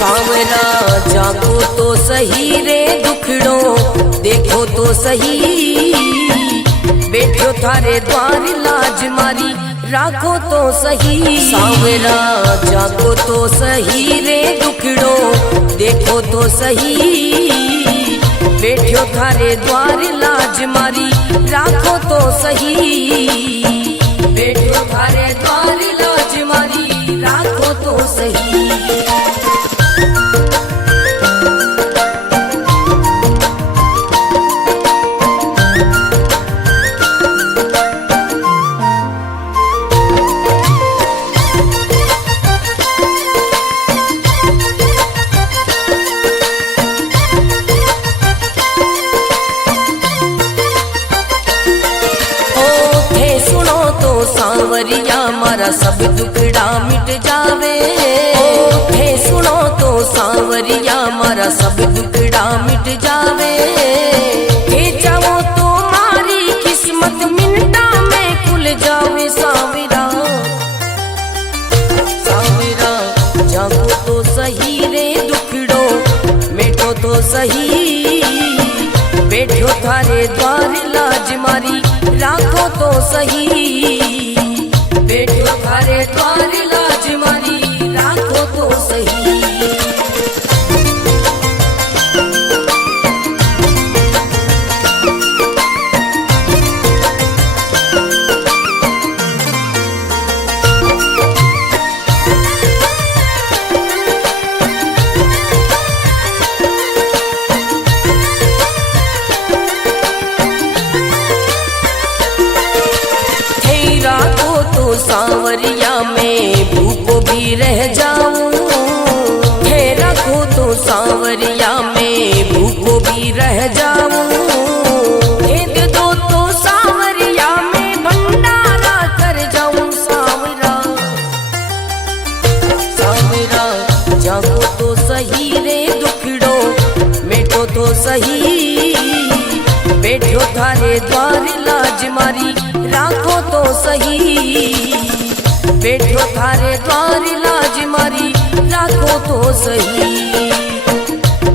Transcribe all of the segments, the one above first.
सांवरा जागो तो सही रे दुखड़ो देखो तो सही, बैठो थारे द्वार लाज मारी राखो तो सही। सांवरा जागो तो सही रे दुखड़ो देखो तो सही, बैठो थारे द्वार लाज मारी राखो तो सही, बैठो थारे द्वार लाज मारी राखो तो सही। सांवरिया मारा सब दुखड़ा मिट जावे, थे सुनो तो सांवरिया मारा सब दुखड़ा मिट जावे, थे जाओ तो मारी किस्मत मिनटा में खुल जावे। सांवरा सांवरा जागो तो सही रे दुखड़ो मिटो तो सही, बैठो थारे द्वार लाज मारी राखो तो सही, बैठो थारे द्वार लाज मारी राखो तो सही। सांवरिया में भूखो भी रह जाऊं, है रखो तो सांवरिया में भूखो भी रह जाऊं, भेद दो तो सांवरिया में भंडारा कर जाऊं। सांवरा सांवरा जागो तो सही रे दुखड़ो मिटो तो सही, बैठो थारे द्वार लाज मारी राखो तो सही, बैठो थारे द्वार लाज मारी राखो तो सही,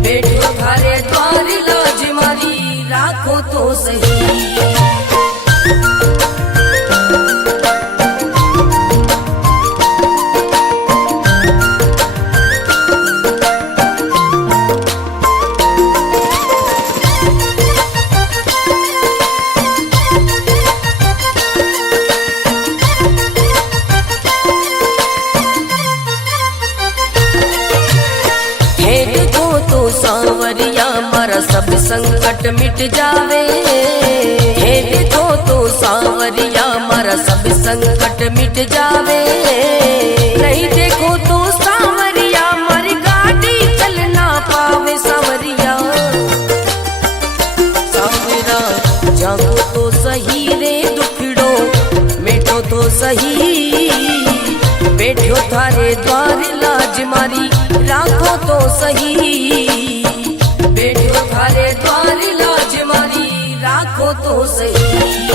बैठो थारे द्वार लाज मारी राखो तो सही। सांवरिया मारा सब संकट मिट जावे, हे देखो तो सांवरिया मारा सब संकट मिट जावे, नहीं देखो तो सांवरिया मारी गाड़ी चल ना पावे। सांवरिया सांवरा जागो तो सही रे दुखड़ो मिटो तो सही, बैठो थारे द्वार लाज मारी राखो तो सही, बैठो थारे द्वार लाज मारी राखो तो सही।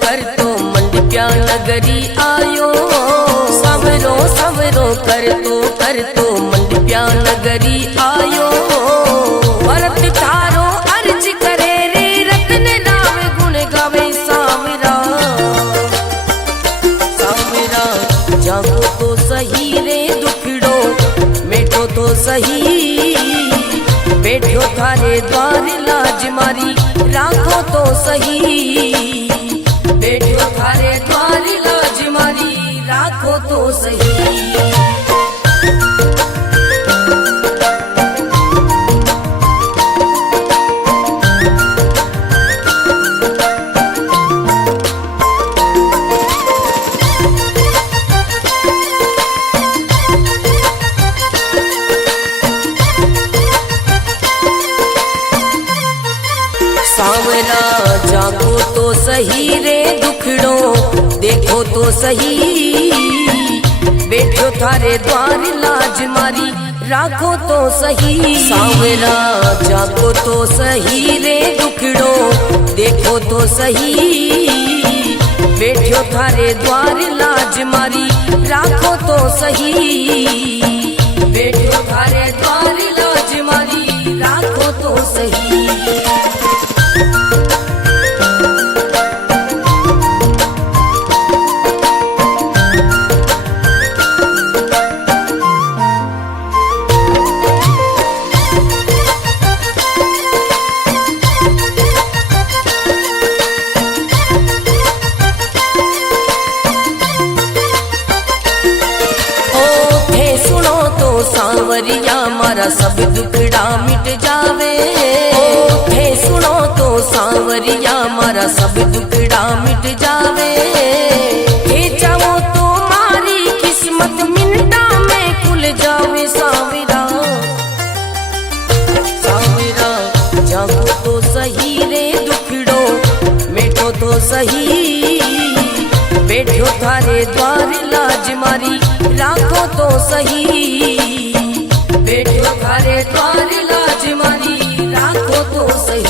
कर तो मंडप्या नगरी आयो, सांवरो सांवरो कर तो मंडप्या नगरी आयो, भरत थारो अर्ज करे रे रत्न राम गुण गावे। सांवरा सांवरा जागो तो सही रे दुखड़ो मिटो तो सही, बैठो थारे द्वार लाज मारी राखो तो सही, बैठो थारे द्वार लाज मारी राखो तो सही। सावरा जागो तो सही रे दुखड़ो देखो तो सही, बैठो थारे द्वार लाज मारी राखो तो सही। सावरा जागो तो सही रे दुखड़ो देखो तो सही, बैठो थारे द्वार लाज मारी राखो तो सही, बैठो थारे द्वार लाज मारी राखो तो सही। सांवरिया मारा सब दुखड़ा मिट जावे, थे सुनो तो सांवरिया मारा सब दुखड़ा मिट जावे, हे चाहो तो मारी किस्मत मिनटा में खुल जावे। सांवरा सांवरा जागो तो सही रे दुखड़ो मिटो तो सही, बैठो थारे द्वार लाज मारी राखो तो सही, बैठो थारे द्वार लाज मारी राखो तो सही।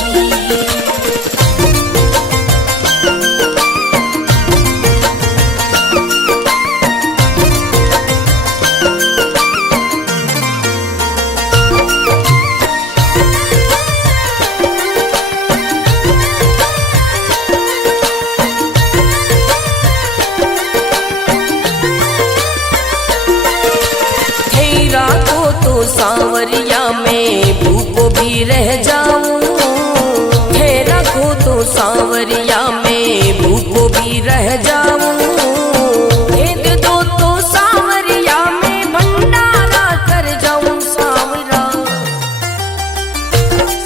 सांवरिया में भूखो भी रह जाऊं, है रखो तो सांवरिया में भूखो भी रह जाऊं, भेद दो तो सांवरिया में भंडारा कर जाऊं। सांवरा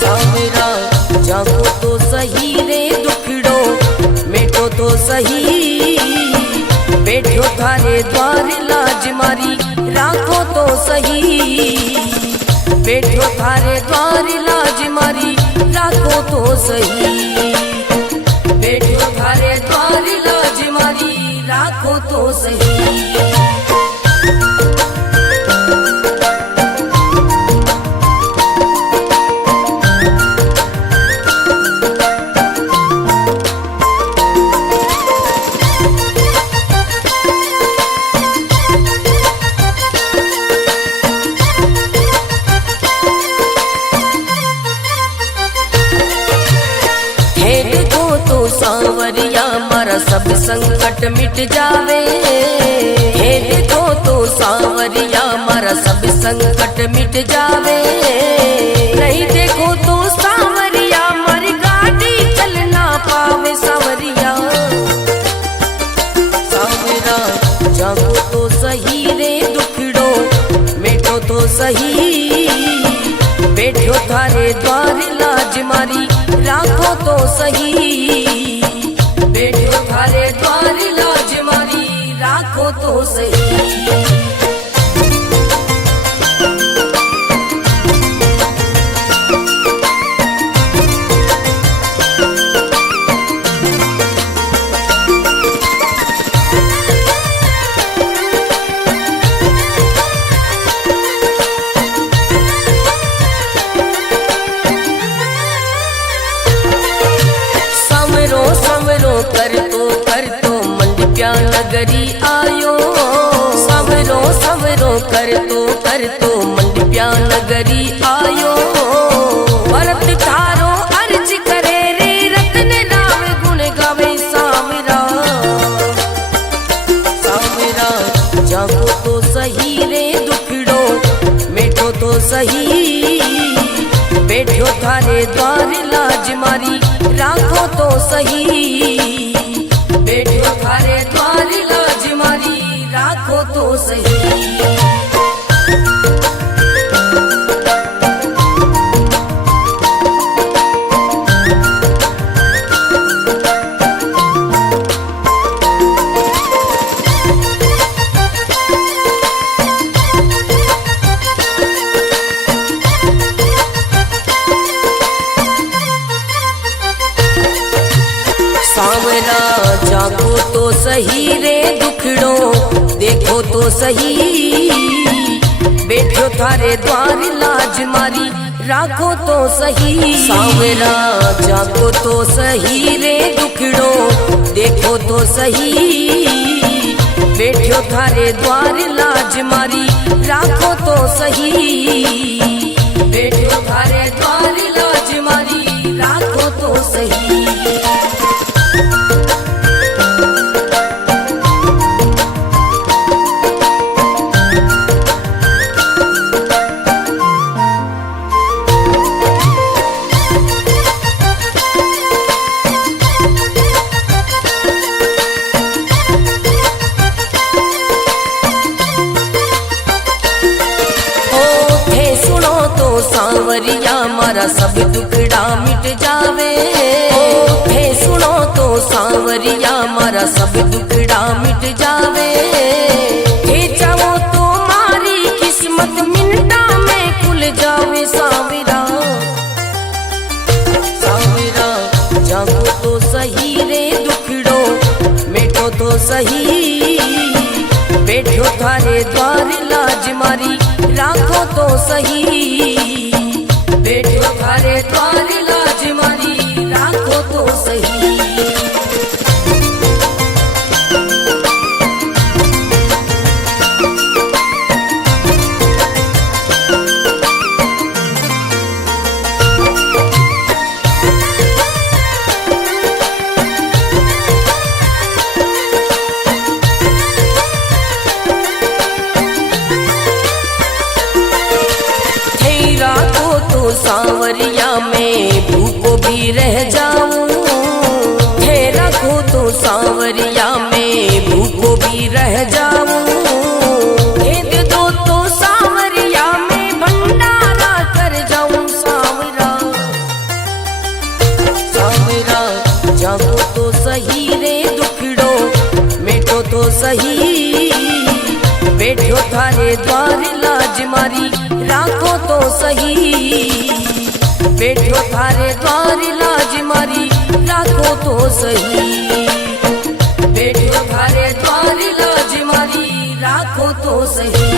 सांवरा जागो तो सही रे दुखड़ो मिटो तो सही, बैठो थारे द्वार लाज मारी राखो तो सही, बैठो थारे द्वार लाज मारी राखो तो सही, बैठो थारे द्वार लाज मारी राखो तो सही। सांवरिया मारा सब संकट मिट जावे, हे देखो तो सांवरिया मारा सब संकट मिट जावे, नहीं देखो तो सांवरिया मारी गाड़ी चल ना पावे। सांवरिया सांवरा जागो तो सही रे दुखड़ो मिटो तो सही, बैठो थारे द्वार लाज मारी राखो तो सही, बैठो थारे द्वार लाज मारी राखो तो सही। कर तो मंडप्या नगरी आयो, सवरो सवरो कर तो मंडप्या नगरी आयो, भरत थारो अर्ज करे रे रतन राम गुण गावे। सांवरा सांवरा जागो तो सही रे दुखड़ो मिटो तो सही, बैठो थारे द्वार लाज मारी राखो तो सही, बैठो थारे द्वार लाज मारी राखो तो सही। सांवरा जागो तो सही रे दुखड़ो देखो तो सही, बैठो थारे द्वार लाज मारी राखो तो सही। सांवरा जागो तो सही रे दुखड़ो देखो तो सही, बैठो थारे द्वार लाज मारी राखो तो सही, बैठो थारे द्वार लाज मारी राखो तो सही। सांवरिया मारा सब दुखड़ा मिट जावे, हे सुनो तो सांवरिया मारा सब दुखड़ा मिट जावे, हे चाहो तो मारी किस्मत मिनटा में खुल जावे। सांवरा सांवरा जागो तो सही रे दुखड़ो मिटो तो सही, बैठो थारे द्वार लाज मारी राखो तो सही, बैठो थारे द्वार लाज मारी राखो तो सही। सांवरिया में भूखो भी रह जाऊं, हे रखो तो सांवरिया में भूखो भी रह जाऊं, हे दे दो तो सांवरिया में भंडारा कर जाऊं। सांवरा सांवरा जागो तो सही रे दुखड़ो मिटो तो सही, बैठो थारे द्वार लाज मारी राखो तो सही, बैठो थारे द्वार लाज मारी राखो तो सही, बैठो थारे द्वार लाज मारी राखो तो सही।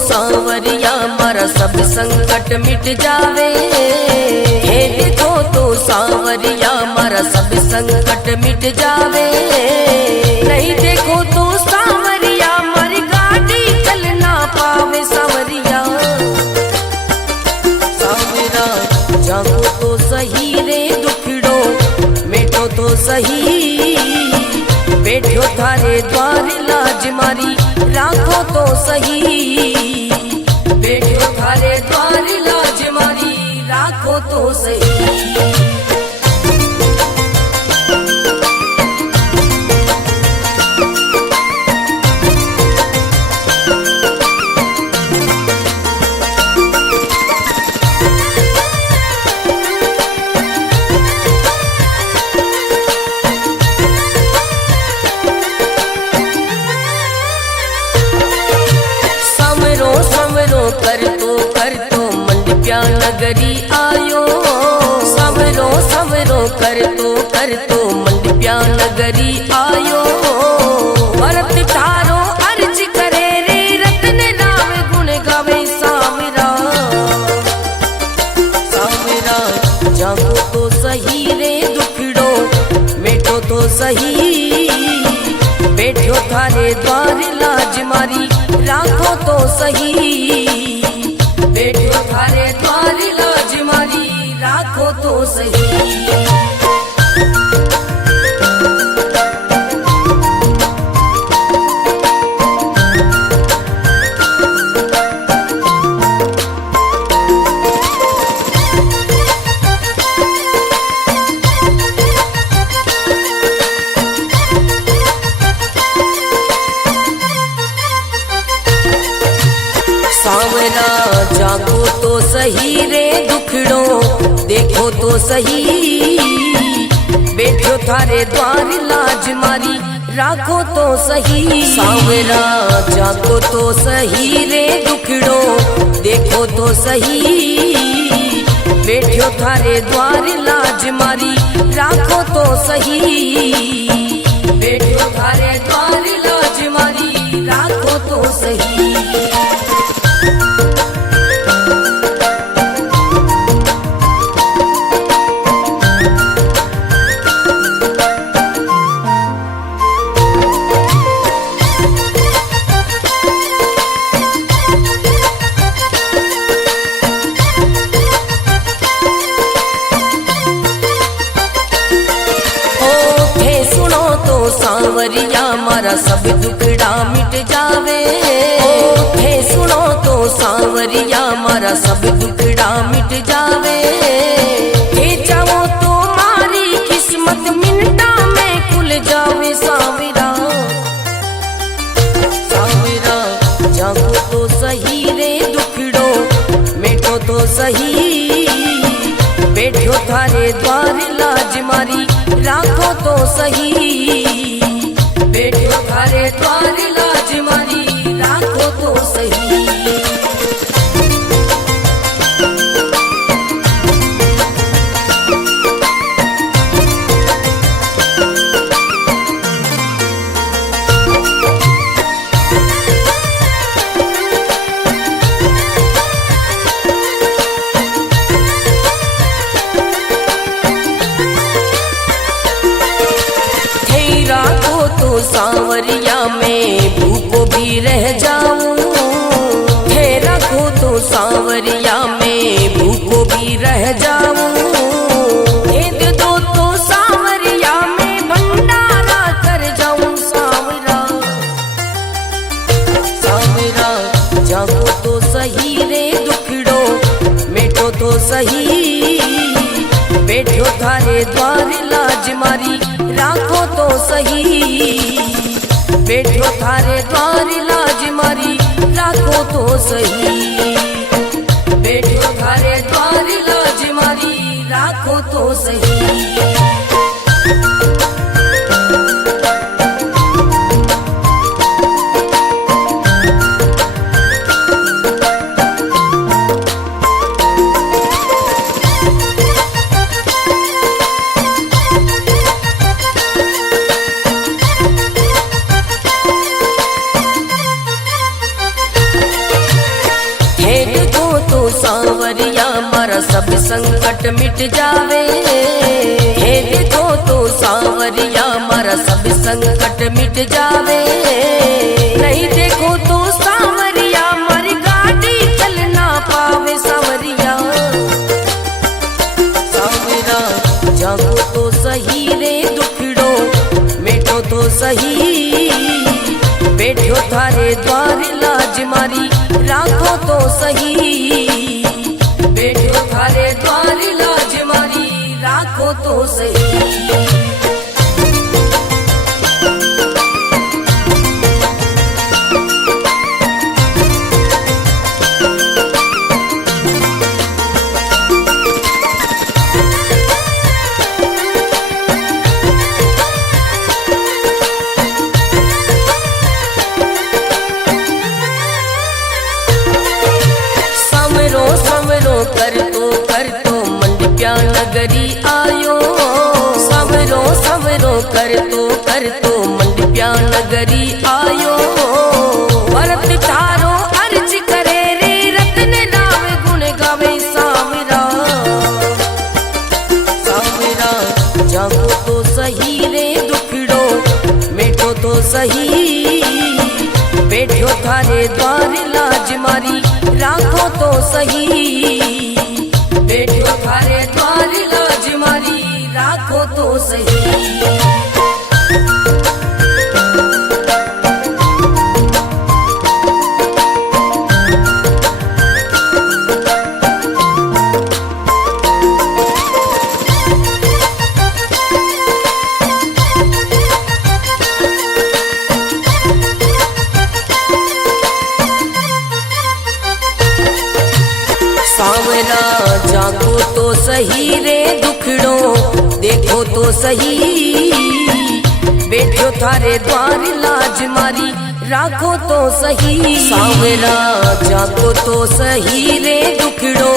सांवरिया मारा सब संकट मिट जावे, हे देखो तो सांवरिया मारा सब संकट मिट जावे, नहीं देखो तो सांवरिया मारी गाड़ी चल ना पावे। सांवरिया सांवरा जागो तो सही रे दुखड़ो मिटो तो सही, बैठो थारे द्वार लाज मारी राखो तो सही, बैठो थारे द्वार लाज मारी राखो तो सही। कर तो मंडप्या नगरी आयो, सवरो सवरो कर तो मंडप्या नगरी आयो, भरत थारो अर्ज करे रे रतन राम गुण गावे। सांवरा सांवरा जागो तो सही रे दुखड़ो मिटो तो सही, बैठो थारे द्वार लाज मारी राखो तो सही, बैठो थारे द्वार लाज मारी राखो तो सही। जाको तो सही रे दुखड़ो देखो तो सही, बैठो थारे द्वार लाज मारी राखो तो सही। सांवरा जाको तो सही रे दुखड़ो देखो तो सही, बैठो थारे द्वार लाज मारी राखो तो सही, बैठो थारे द्वार लाज मारी राखो तो सही। सांवरिया मारा सब दुखड़ा मिट जावे, हे सुनो तो सांवरिया मारा सब दुखड़ा मिट जावे। हे चाहो तो मारी किस्मत मिनटा में खुल जावे। सांवरा सांवरा जागो तो सही रे दुखड़ो मिटो तो सही, बैठो थारे द्वार लाज मारी राखो तो सही, बैठो थारे द्वार लाज मारी राखो तो सही। सांवरिया में भूखो भी रह जाऊं, थे रखो तो सांवरिया में भूखो भी रह जाऊं। भेद दो तो सांवरिया में भंडारा कर जाऊं। सांवरा सांवरा जागो तो सही रे दुखड़ो मिटो तो सही, बैठो थारे द्वार लाज मारी राखो तो सही, बैठो थारे द्वार लाज मारी राखो तो सही, बैठो थारे द्वार लाज मारी राखो तो सही। सांवरिया मारा सब संकट मिट जावे, हे देखो तो सांवरिया मारा सब संकट मिट जावे। नहीं देखो तो सांवरिया मारी गाड़ी चल ना पावे। सांवरिया सांवरा जागो तो सही रे दुखड़ो मिटो तो सही, बैठो थारे द्वार लाज मारी राखो तो सही, बैठो थारे द्वार लाज मारी राखो तो सही। कर तो मंडप्या नगरी आयो, सवरो सवरो कर तो मंडप्या नगरी आयो। भरत तारो अर्ज करे रे रतन नाम गुण गावे। सांवरा सांवरा जागो तो सही रे दुखड़ो मिटो तो सही, बैठो थारे द्वार लाज मारी राखो तो सही, बैठो थारे द्वार लाज मारी राखो तो सही। सही रे दुखड़ो, देखो तो सही बैठो थारे द्वार लाज मारी, राखो तो सही सांवरा जागो तो सही रे दुखड़ो,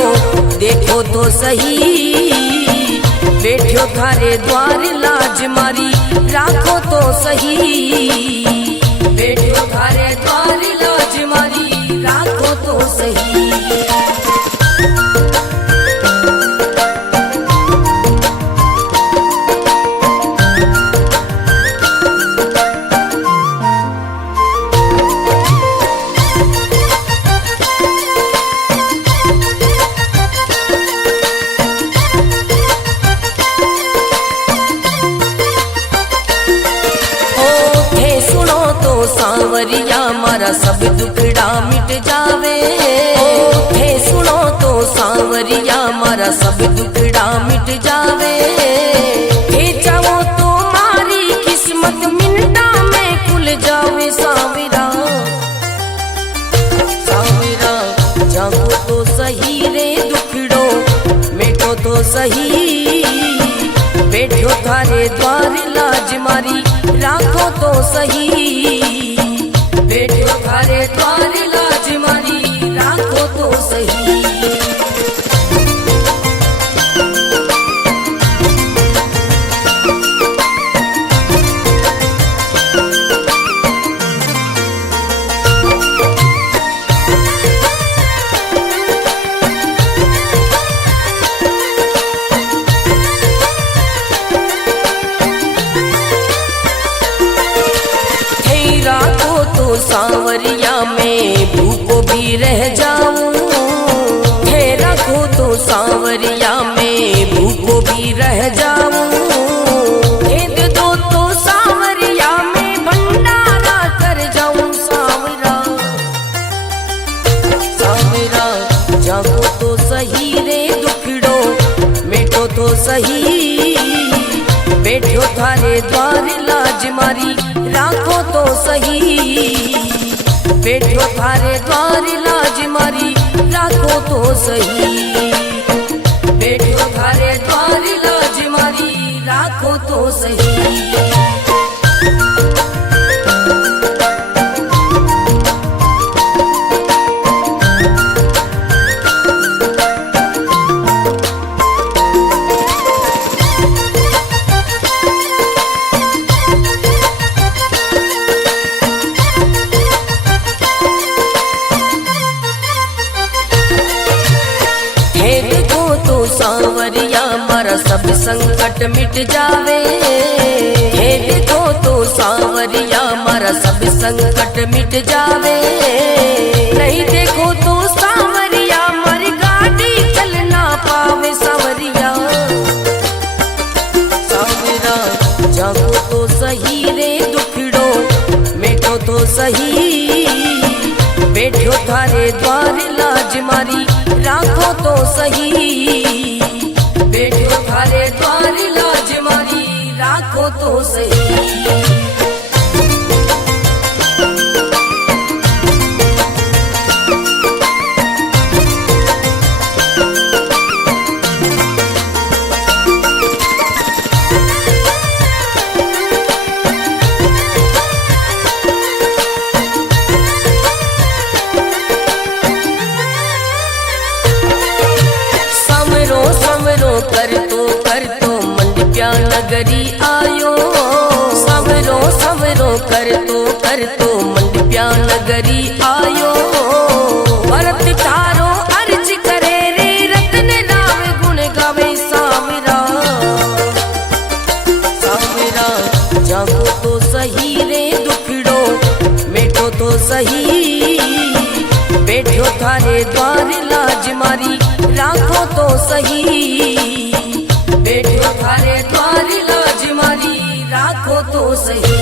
देखो तो सही बैठो थारे द्वार लाज मारी, राखो तो सही बैठो थारे द्वार लाज मारी, राखो तो सही। सांवरिया मारा सब दुखड़ा मिट जावे, थे सुनो तो सांवरिया मारा सब दुखड़ा मिट जावे, थे चाहो तो मारी किस्मत मिनटा में खुल जावे सांवरा, सांवरा जागो तो सही रे दुखड़ो, मिटो तो सही बैठो थारे द्वार लाज मारी, राखो तो सही बैठो थारे द्वार लाज मारी, राखो तो सही। सांवरिया में भूखो भी रह जाऊं, है रखो तो सांवरिया में भूखो भी रह जाऊं, भेद दो तो सांवरिया में भंडारा कर जाऊं सांवरा, सांवरा जागो तो सही रे दुखड़ो, मिटो तो सही बैठो थारे द्वार लाज मारी, राखो तो सही बैठो थारे द्वार लाज मारी, राखो तो सही बैठो थारे द्वार लाज मारी, राखो तो सही। सांवरिया मारा सब संकट मिट जावे, हे देखो तो सांवरिया मारा सब संकट मिट जावे, नहीं देखो तो सांवरिया मारी गाड़ी चल ना पावे सांवरिया, सांवरा जागो तो सही रे दुखड़ो, मिटो तो सही बैठो थारे द्वार लाज मारी, राखो तो सही बैठो थारे द्वार लाज मारी, राखो तो सही। कर तो मंडप्या नगरी आयो, समरो समरो कर तो मंडप्या नगरी आयो, भरत तारो अर्ज करे रे रतन राम गुण गावे सांवरा, सांवरा जागो तो सही रे दुखड़ो, मिटो तो सही बैठो थारे द्वार लाज मारी, राखो तो सही बैठो थारे द्वार लाज मारी, राखो तो सही।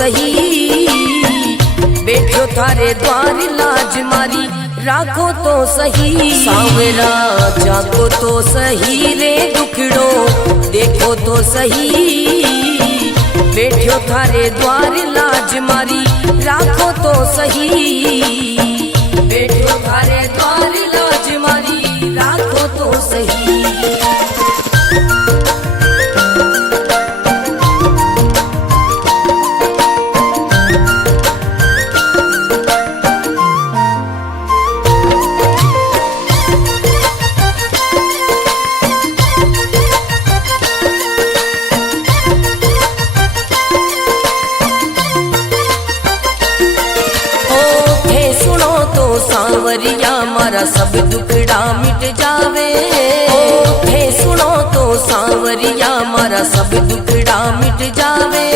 सही, बैठो थारे द्वार लाज मारी राखो तो सही। सांवरा जागो तो सही रे दुखड़ो देखो तो सही, बैठो थारे द्वार लाज मारी राखो तो सही, बैठो थारे द्वार लाज मारी राखो तो सही। सांवरिया मारा सब दुखड़ा मिट जावे, हे सुनो तो सांवरिया मारा सब दुखड़ा मिट जावे,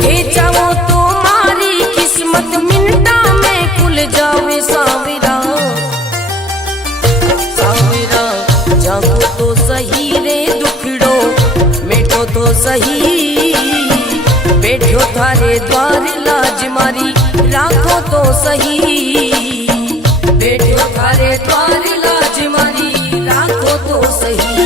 हे चाहो तो मारी किस्मत मिनटा में खुल जावे। सांवरा सांवरा जागो तो सही रे दुखड़ो मिटो तो सही, बैठो थारे द्वार लाज मारी राखो तो सही, बैठो थारे द्वार लाज मारी राखो तो सही।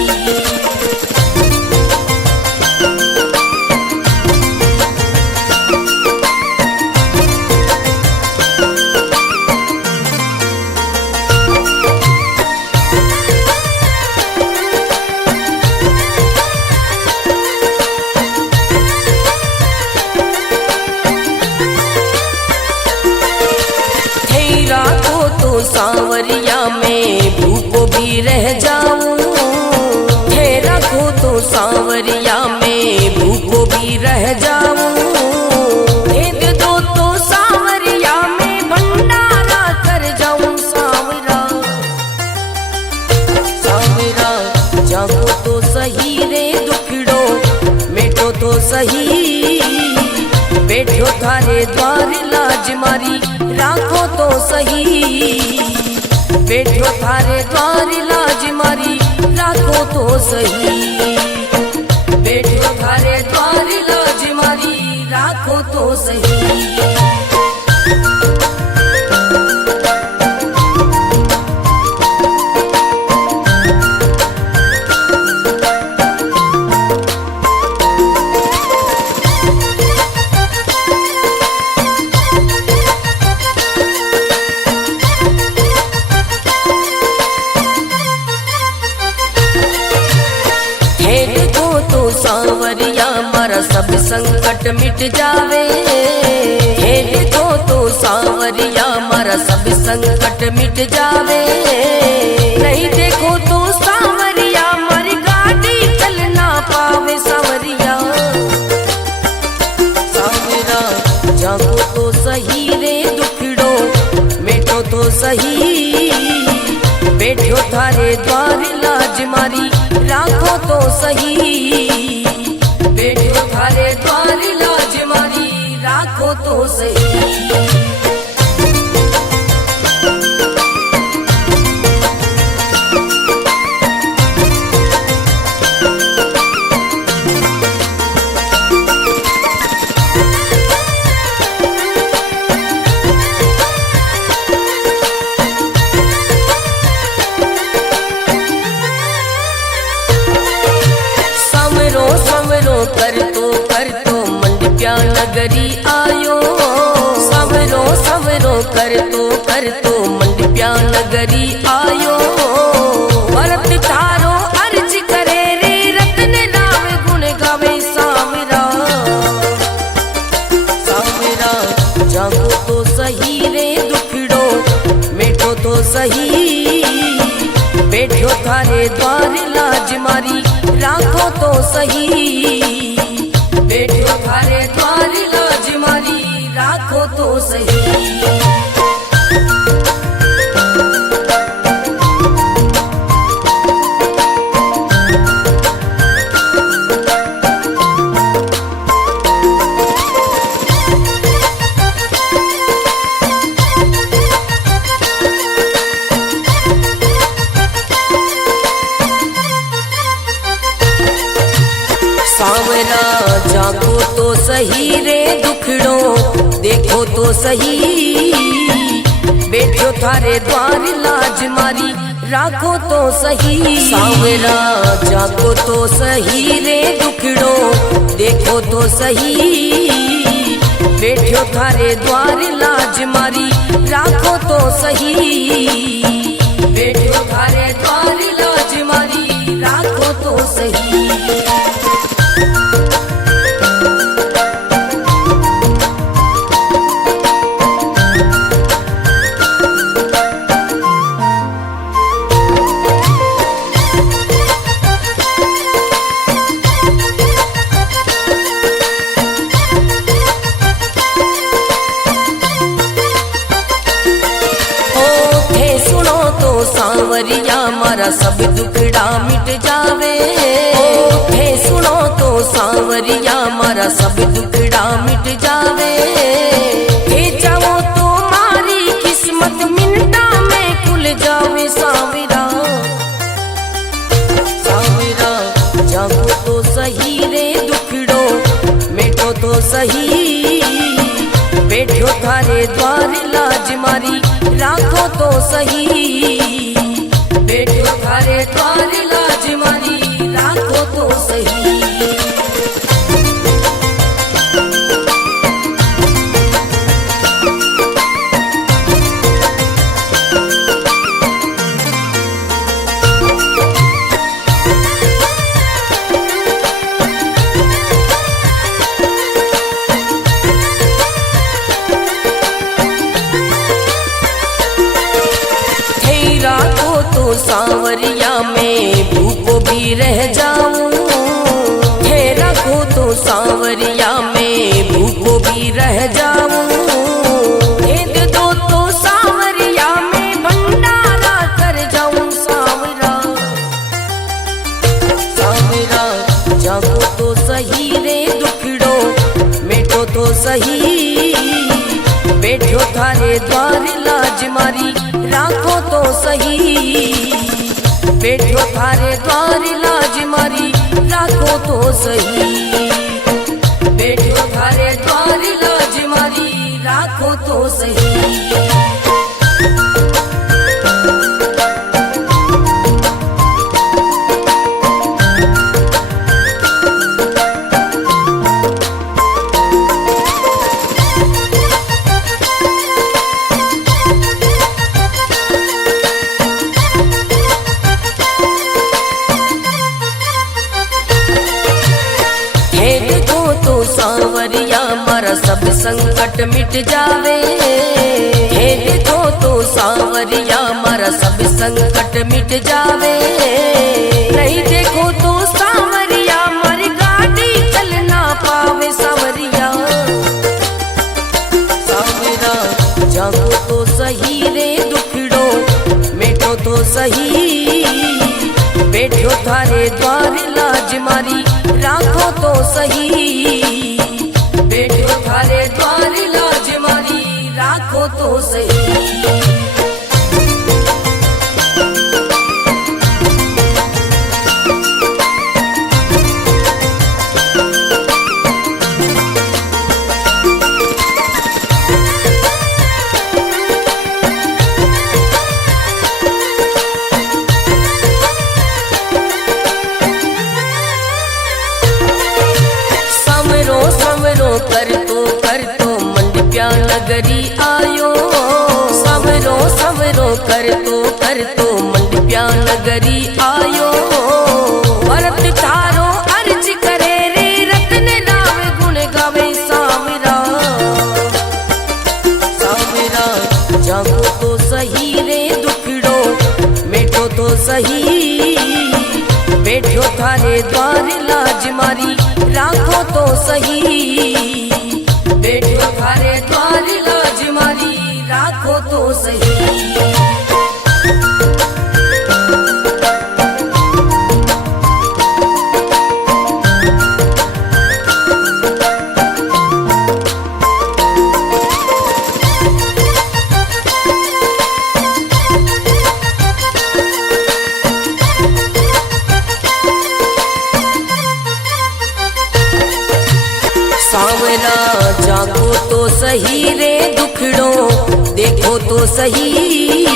सांवरिया में भूखो भी रह जाऊं, हे रखो तो सांवरिया में भूखो भी रह जाऊं, हे दे दो तो सांवरिया में भंडारा कर जाऊं। सांवरा सांवरा जागो तो सही रे दुखड़ो मिटो तो सही, बैठो थारे द्वार लाज मारी राखो तो सही, बैठो थारे द्वार लाज मारी राखो तो सही, बैठो थारे द्वार लाज मारी राखो तो सही। सांवरिया मारा सब संकट मिट जावे, हे देखो तो सांवरिया मारा सब संकट मिट जावे, नहीं देखो तो सांवरिया मारी गाड़ी चल ना पावे। सांवरिया सांवरा जागो तो सही रे दुखड़ो मिटो तो सही, बैठो थारे द्वार लाज मारी राखो तो सही, बैठो थारे द्वार लाज मारी राखो तो सही। कर तो मंडप्या नगरी आयो, सवरो सवरो कर तो मंडप्या नगरी आयो, भरत थारो अर्ज करे रे रतन राम गुण गावे। सांवरा सांवरा जागो तो सही रे दुखड़ो मिटो तो सही, बैठो थारे द्वार लाज मारी राखो तो सही, बैठो थारे द्वार लाज मारी राखो तो सही। सांवरा जागो तो सही रे दुख सही, बैठो थारे द्वार लाज मारी राखो तो सही। सांवरा जागो तो सही रे दुखड़ो देखो तो सही, बैठो थारे द्वार लाज मारी राखो तो सही, बैठो थारे द्वार लाज मारी राखो तो सही। सांवरिया मारा सब दुखड़ा मिट जावे, थे सुनो तो सांवरिया मारा सब दुखड़ा मिट जावे, थे जाओ तो मारी किस्मत मिनटा में खुल जावे। सांवरा सांवरा जागो तो सही रे दुखड़ो मिटो तो सही, बैठो थारे द्वार लाज मारी राखो तो सही, बैठो थारे द्वार लाज मारी राखो तो सही। सांवरिया में भूखो भी रह जाऊं, थे रखो तो सांवरिया में भूखो भी रह जाऊं, भेद दो तो सांवरिया में भंडारा कर जाऊं। सांवरा सांवरा जागो तो सही रे दुखड़ो मिटो तो सही, बैठो थारे द्वार लाज मारी राखो तो सही, बैठो थारे द्वार लाज मारी राखो तो सही, बैठो थारे द्वार लाज मारी राखो तो सही। सांवरिया मारा सब संकट मिट जावे, हे देखो तो सांवरिया मारा सब संकट मिट जावे, नहीं देखो तो सांवरिया मारी गाड़ी चल ना पावे। सांवरिया सांवरा जागो तो सही रे दुखड़ो मिटो तो सही, बैठो थारे द्वार लाज मारी राखो तो सही, बैठो थारे द्वार लाज मारी राखो तो सही। कर तो मंडप्या नगरी आयो, समरो समरो कर तो मंडप्या नगरी आयो, भरत थारो अर्ज करे रे रतन राव गुण गावे। सांवरा सांवरा जागो तो सही रे दुखड़ो मिटो तो सही, बैठो थारे द्वार लाज मारी राखो तो सही, बैठो थारे द्वार लाज मारी राखो तो सही। सांवरा जागो तो सही रे दुख देखो तो सही,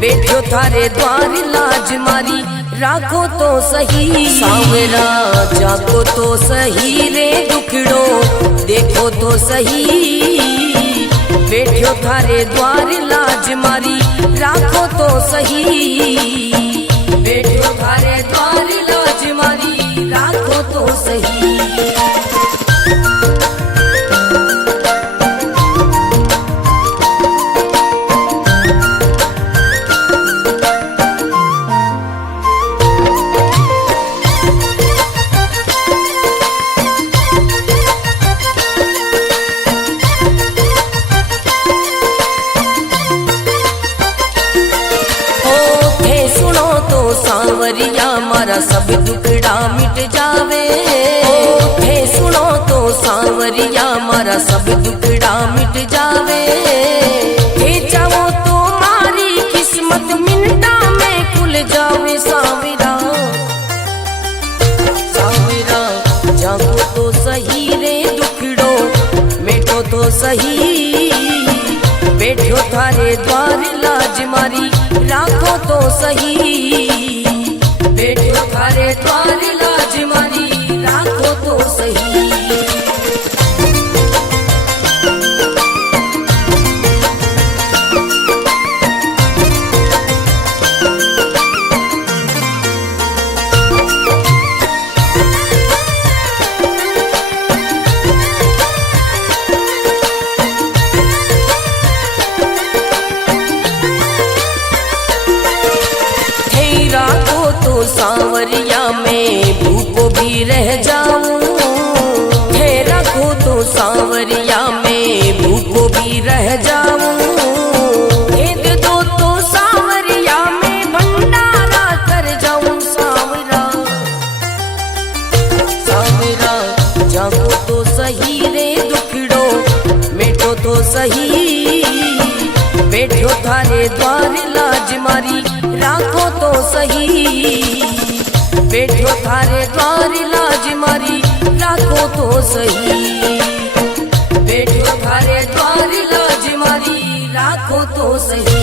बैठो थारे द्वार लाज मारी राखो तो सही। सांवरा जाको तो सही रे दुखड़ो देखो तो सही, बैठो थारे द्वार लाज मारी राखो तो सही, बैठो थारे द्वार लाज मारी राखो तो सही। सांवरिया मारा सब दुखड़ा मिट जावे, थे सुनो तो सांवरिया मारा सब दुखड़ा मिट जावे। थे चाहो तो मारी किस्मत मिनटा में खुल जावे। सांवरा सांवरा जागो तो सही रे दुखड़ो मेटो तो सही, बैठो थारे द्वार लाज मारी राखो तो सही, बैठो थारे द्वार लाज मारी राखो तो सही। सांवरिया में भूखो भी रह जाऊं, थे रखो तो सांवरिया में भूखो भी रह जाऊं। भेद दो तो सांवरिया में भंडारा कर जाऊं। सांवरा सांवरा जागो तो सही रे दुखड़ो मेटो तो सही, बैठो थारे द्वार लाज मारी राखो तो सही, बैठो थारे द्वार लाज मारी राखो तो सही, बैठो थारे द्वार लाज मारी राखो तो सही।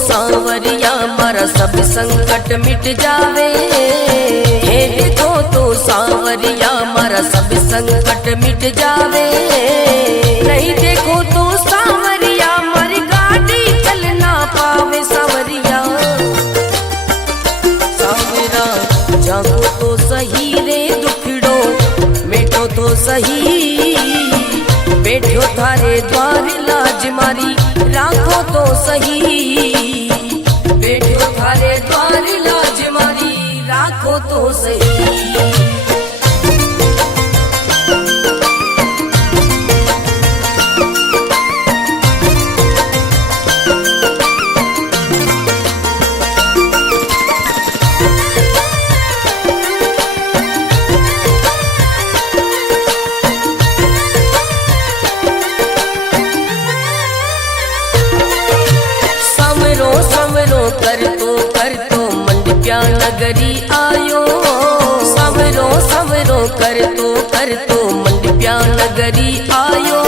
सांवरिया मारा सब संकट मिट जावे, हे देखो तो सांवरिया मारा सब संकट मिट जावे। नहीं देखो तो सांवरिया मारी गाड़ी चल ना पावे। सांवरिया सांवरा जागो तो सही रे दुखड़ो मेटो तो सही, बैठो थारे द्वार लाज मारी राखो तो सही, बैठो थारे द्वार लाज मारी राखो तो सही। कर तो मंडप्या नगरी आयो। सवरो सवरो कर तो मंडप्या नगरी आयो।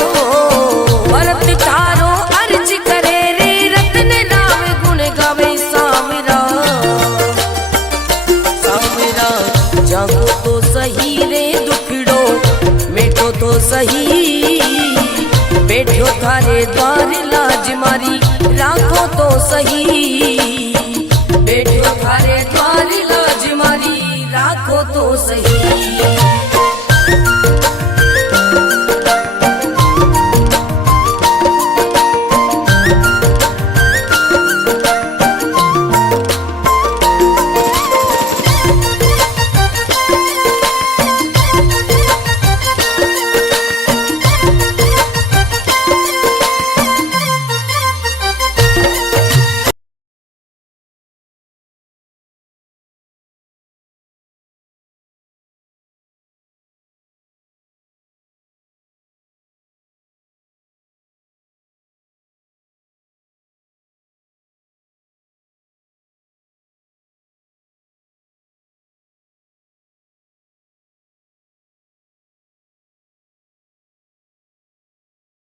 भरत तारो अर्ज करे रे रत्न राम गुण गावे। सांवरा सांवरा जागो तो सही रे दुखड़ो मेटो तो सही, बैठो थारे द्वार लाज मारी राखो तो सही, बैठो थारे